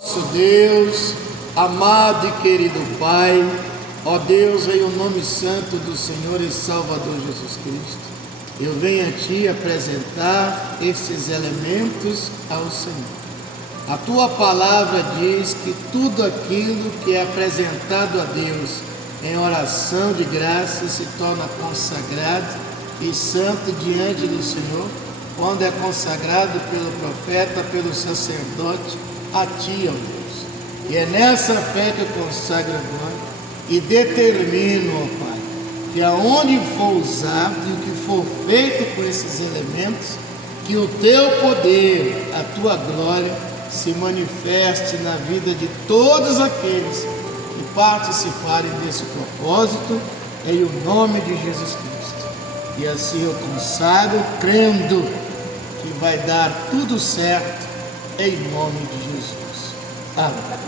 Nosso Deus, amado e querido Pai, ó Deus, em o nome santo do Senhor e Salvador Jesus Cristo, eu venho a Ti apresentar esses elementos ao Senhor. A Tua palavra diz que tudo aquilo que é apresentado a Deus em oração de graça se torna consagrado e santo diante do Senhor, quando é consagrado pelo profeta, pelo sacerdote, a Ti, ó Deus. E é nessa fé que eu consagro agora e determino, ó Pai, que aonde for usado e o que for feito com esses elementos, que o Teu poder, a Tua glória, se manifeste na vida de todos aqueles que participarem desse propósito, em o nome de Jesus Cristo. E assim eu consagro, crendo que vai dar tudo certo, em nome de Jesus. Amém.